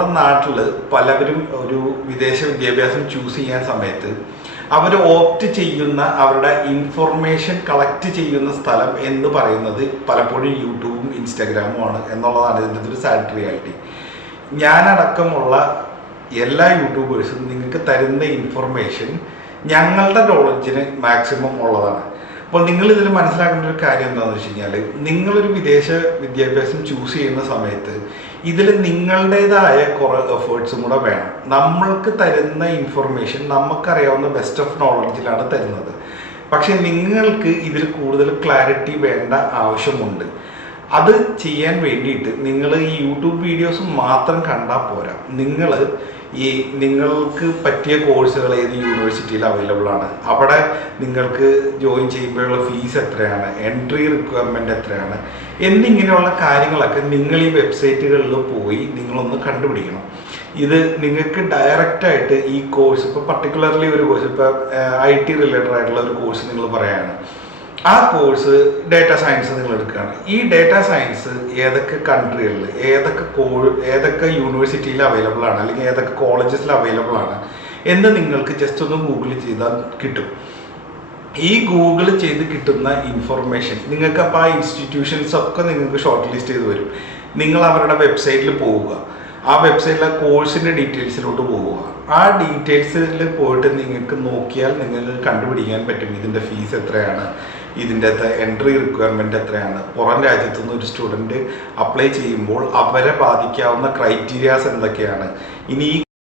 നമ്മുടെ നാട്ടിൽ പലവരും ഒരു വിദേശ വിദ്യാഭ്യാസം ചൂസ് ചെയ്യാൻ സമയത്ത് അവർ ഓപ്റ്റ് ചെയ്യുന്ന അവരുടെ ഇൻഫർമേഷൻ കളക്ട് ചെയ്യുന്ന സ്ഥലം എന്ന് പറയുന്നത് പലപ്പോഴും യൂട്യൂബും ഇൻസ്റ്റാഗ്രാമും ആണ് എന്നുള്ളതാണ് ഇതിൻ്റെ ഒരു സാഡ് റിയാലിറ്റി. ഞാനടക്കമുള്ള എല്ലാ യൂട്യൂബേഴ്സും നിങ്ങൾക്ക് തരുന്ന ഇൻഫർമേഷൻ ഞങ്ങളുടെ നോളജിന് മാക്സിമം ഉള്ളതാണ്. അപ്പോൾ നിങ്ങൾ ഇതിൽ മനസ്സിലാക്കേണ്ട ഒരു കാര്യം എന്താണെന്ന് വെച്ച് കഴിഞ്ഞാൽ, നിങ്ങളൊരു വിദേശ വിദ്യാഭ്യാസം ചൂസ് ചെയ്യുന്ന സമയത്ത് ഇതിൽ നിങ്ങളുടേതായ കുറേ എഫേർട്സും കൂടെ വേണം. നമ്മൾക്ക് തരുന്ന ഇൻഫർമേഷൻ നമുക്കറിയാവുന്ന ബെസ്റ്റ് ഓഫ് നോളജിലാണ് തരുന്നത്. പക്ഷെ നിങ്ങൾക്ക് ഇതിൽ കൂടുതൽ ക്ലാരിറ്റി വേണ്ട ആവശ്യമുണ്ട്. അത് ചെയ്യാൻ വേണ്ടിയിട്ട് നിങ്ങൾ ഈ യൂട്യൂബ് വീഡിയോസ് മാത്രം കണ്ടാൽ പോരാ. നിങ്ങൾക്ക് പറ്റിയ കോഴ്സുകൾ ഏത് യൂണിവേഴ്സിറ്റിയിൽ അവൈലബിൾ ആണ്, അവിടെ നിങ്ങൾക്ക് ജോയിൻ ചെയ്യുമ്പോഴുള്ള ഫീസ് എത്രയാണ്, എൻട്രി റിക്വയർമെൻറ്റ് എത്രയാണ് എന്നിങ്ങനെയുള്ള കാര്യങ്ങളൊക്കെ നിങ്ങൾ ഈ വെബ്സൈറ്റുകളിൽ പോയി നിങ്ങളൊന്ന് കണ്ടുപിടിക്കണം. ഇത് നിങ്ങൾക്ക് ഡയറക്റ്റായിട്ട് ഈ കോഴ്സ്, ഇപ്പോൾ പർട്ടിക്കുലർലി ഒരു കോഴ്സ്, ഇപ്പോൾ IT റിലേറ്റഡ് ആയിട്ടുള്ള ഒരു കോഴ്സ് നിങ്ങൾ പറയുകയാണ്, ആ കോഴ്സ് ഡേറ്റ സയൻസ് നിങ്ങൾ എടുക്കുകയാണ്. ഈ ഡേറ്റ സയൻസ് ഏതൊക്കെ കൺട്രികളിൽ ഏതൊക്കെ യൂണിവേഴ്സിറ്റിയിൽ അവൈലബിൾ ആണ്, അല്ലെങ്കിൽ ഏതൊക്കെ കോളേജസിൽ അവൈലബിൾ ആണ് എന്ന് നിങ്ങൾക്ക് ജസ്റ്റ് ഒന്ന് ഗൂഗിൾ ചെയ്താൽ കിട്ടും. ഈ ഗൂഗിൾ ചെയ്ത് കിട്ടുന്ന ഇൻഫർമേഷൻ നിങ്ങൾക്ക് അപ്പോൾ ആ ഇൻസ്റ്റിറ്റ്യൂഷൻസ് ഒക്കെ നിങ്ങൾക്ക് ഷോർട്ട് ലിസ്റ്റ് ചെയ്ത് വരും. നിങ്ങൾ അവരുടെ വെബ്സൈറ്റിൽ പോവുക, ആ വെബ്സൈറ്റിലെ കോഴ്സിൻ്റെ ഡീറ്റെയിൽസിലോട്ട് പോവുക. ആ ഡീറ്റെയിൽസിൽ പോയിട്ട് നിങ്ങൾക്ക് നോക്കിയാൽ നിങ്ങൾക്ക് കണ്ടുപിടിക്കാൻ പറ്റും ഇതിൻ്റെ ഫീസ് എത്രയാണ്, ഇതിൻ്റെ എൻട്രി റിക്വയർമെൻറ്റ് എത്രയാണ്, പുറം രാജ്യത്തുനിന്ന് ഒരു സ്റ്റുഡൻറ്റ് അപ്ലൈ ചെയ്യുമ്പോൾ അവരെ ബാധിക്കാവുന്ന ക്രൈറ്റീരിയാസ് എന്തൊക്കെയാണ്. ഇനി